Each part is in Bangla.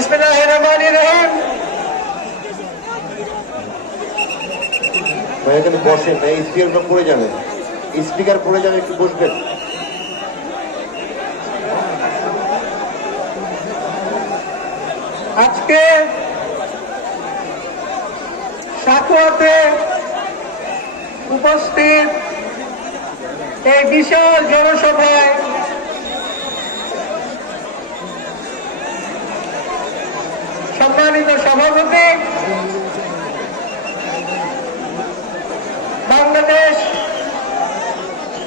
বিসমিল্লাহিররহমানিররহিম। এখানে বসেন, এই স্পিকারটা পড়ে যাবেন, স্পিকার পড়ে যাবে, একটু বসবেন। আজকে সাকুয়াতে উপস্থিত এই বিশাল জনসভায় সম্মানিত সভাপতি, বাংলাদেশ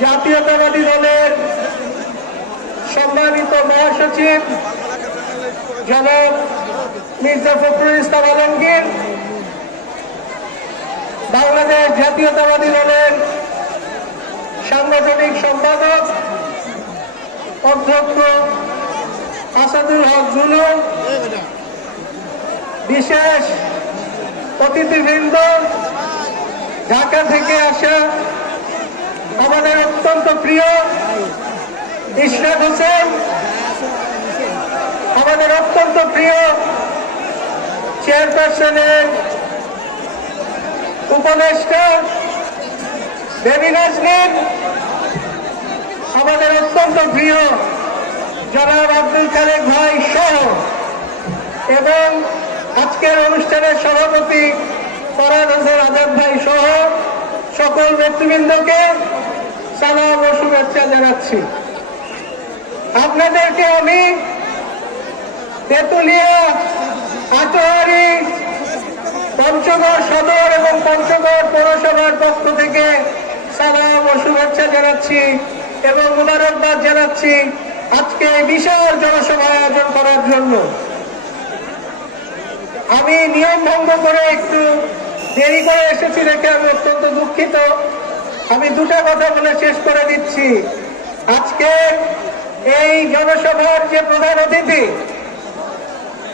জাতীয়তাবাদী দলের সম্মানিত মহাসচিব জনাব মির্জা ফখরুল ইসলাম আলমগীর, বাংলাদেশ জাতীয়তাবাদী দলের সাংগঠনিক সম্পাদক অধ্যক্ষ আসাদুল হক জুলু, বিশেষ অতিথিবৃন্দ, ঢাকা থেকে আসা আমাদের অত্যন্ত প্রিয় ইশরাক হোসেন, আমাদের অত্যন্ত প্রিয় চেয়ারপারসনের উপদেষ্টা দেবী নাজনীন, আমাদের অত্যন্ত প্রিয় জনাব আব্দুল খালেক ভাই সহ, এবং আজকের অনুষ্ঠানের সভাপতি ফরহাদ হোসেন আজাদ ভাই সহ সকল নেতৃবৃন্দকে সালাম ও শুভেচ্ছা জানাচ্ছি। আপনাদেরকে আমি তেঁতুলিয়া, আটোয়ারি, পঞ্চগড় সদর এবং পঞ্চগড় পৌরসভার পক্ষ থেকে সালাম ও শুভেচ্ছা জানাচ্ছি এবং মুবারকবাদ জানাচ্ছি আজকে বিশাল জনসভা আয়োজন করার জন্য। আমি নিয়ম ভঙ্গ করে একটু দেরি করে এসেছি দেখে আমি অত্যন্ত দুঃখিত। আমি দুটা কথা বলে শেষ করে দিচ্ছি। আজকে এই জনসভার যে প্রধান অতিথি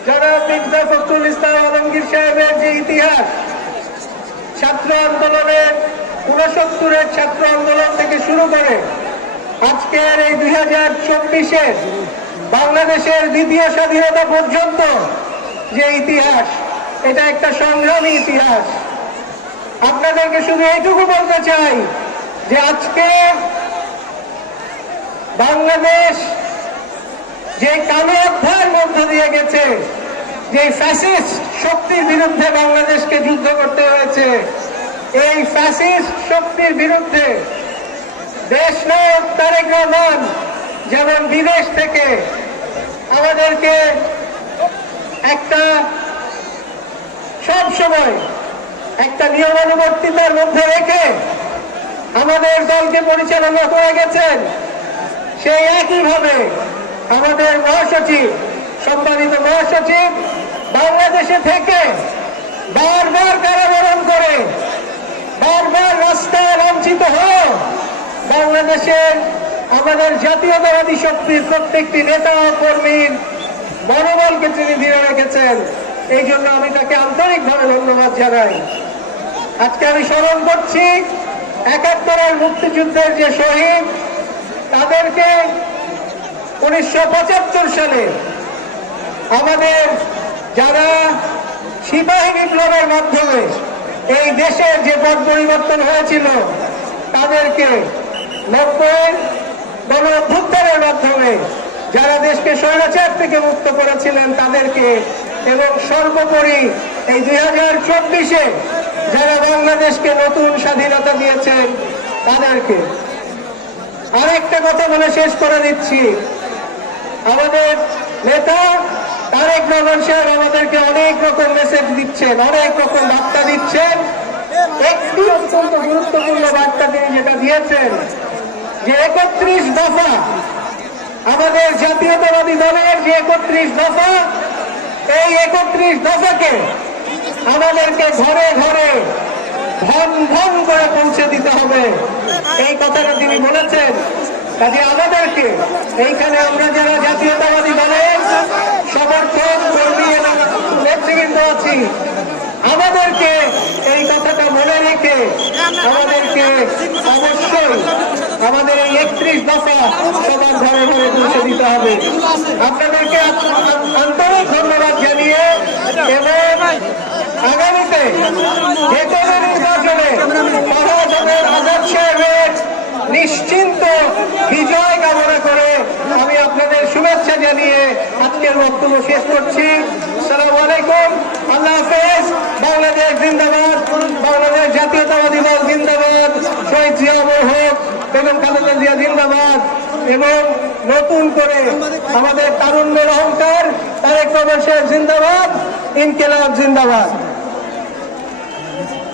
জনাব মির্জা ফখরুল ইসলাম আলমগীর সাহেবের যে ইতিহাস, ছাত্র আন্দোলনের 69-এর ছাত্র আন্দোলন থেকে শুরু করে আজকের এই 2024-এর বাংলাদেশের দ্বিতীয় স্বাধীনতা পর্যন্ত যে ইতিহাস, এটা একটা সংগ্রামী ইতিহাস। আপনাদেরকে শুধু এইটুকু বলতে চাই যে আজকে বাংলাদেশ যে কালো অধ্যায়ের মধ্য দিয়ে গেছে, যে ফ্যাসিস্ট শক্তির বিরুদ্ধে বাংলাদেশকে যুদ্ধ করতে হয়েছে, এই ফ্যাসিস্ট শক্তির বিরুদ্ধে দেশনায়ক তারেক রহমান যেমন বিদেশ থেকে আমাদেরকে একটা সব সময় একটা নিয়মানুবর্তিতার মধ্যে রেখে আমাদের দলকে পরিচালনা করে গেছেন, সেই একইভাবে আমাদের মহাসচিব, সম্মানিত মহাসচিব বাংলাদেশে থেকে বারবার কারাবরণ করে, বারবার রাস্তায় লাঞ্ছিত হয়ে বাংলাদেশের আমাদের জাতীয়তাবাদী শক্তির প্রত্যেকটি নেতা ও কর্মীর মনোবলকে তিনি ধরে রেখেছেন। এই জন্য আমি তাকে আন্তরিকভাবে ধন্যবাদ জানাই। আজকে আমি স্মরণ করছি 71-এর মুক্তিযুদ্ধের যে শহীদ, তাদেরকে 1975 সালে আমাদের যারা সিপাহী বিপ্লবের মাধ্যমে এই দেশের যে পথ পরিবর্তন হয়েছিল, তাদেরকে 90-এর গণ অভ্যুত্থানের মাধ্যমে যারা দেশকে স্বৈরাচার থেকে মুক্ত করেছিলেন তাদেরকে, এবং সর্বোপরি এই 2024-এ যারা বাংলাদেশকে নতুন স্বাধীনতা দিয়েছেন তাদেরকে। আরেকটা কথা বলে শেষ করে দিচ্ছি। আমাদের নেতা তারেক রহমান সাহেব আমাদেরকে অনেক রকম মেসেজ দিচ্ছেন, অনেক রকম বার্তা দিচ্ছেন। একটি অত্যন্ত গুরুত্বপূর্ণ বার্তা তিনি যেটা দিয়েছেন যে 31 দফা, আমাদের জাতীয়তাবাদী দলের যে 31 দফা, এই 31 দফাকে আমাদেরকে ঘরে ঘরে ধন ধন করে পৌঁছে দিতে হবে, এই কথাটা তিনি বলেছেন। কাজে আমাদেরকে এইখানে আমরা যারা জাতীয়তাবাদী দলের সমর্থক কর্মী এবং নেতৃবৃন্দ আছি, আমাদেরকে এই কথাটা মনে রেখে আমাদেরকে অবশ্যই আমাদের এই 31 দফা সবার ঘরে ঘরে পৌঁছে দিতে হবে। আপনাদেরকে আন্তরিক ধন্যবাদ জানাই। আগামীতে যে কোনো নির্বাচনে শাহজাহানের আজাদ সাহেবের নিশ্চিন্ত বিজয় কামনা করে আমি আপনাদের শুভেচ্ছা জানিয়ে আজকের বক্তব্য শেষ করছি। আসসালামু আলাইকুম, আল্লাহ হাফেজ। বাংলাদেশ জিন্দাবাদ, বাংলাদেশ জাতীয়তাবাদী দল জিন্দাবাদ, শহীদ জিয়া অমর হোক, বেগম খালেদা জিয়া জিন্দাবাদ, এবং নতুন করে আমাদের তারুণ্যের অহংকার তারেক রহমান সাহেব জিন্দাবাদ, ইনকিলাব জিন্দাবাদ।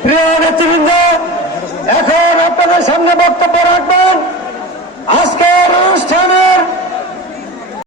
প্রিয় নেতৃবৃন্দ, এখন আপনাদের সামনে বক্তব্য রাখবেন আজকের অনুষ্ঠানের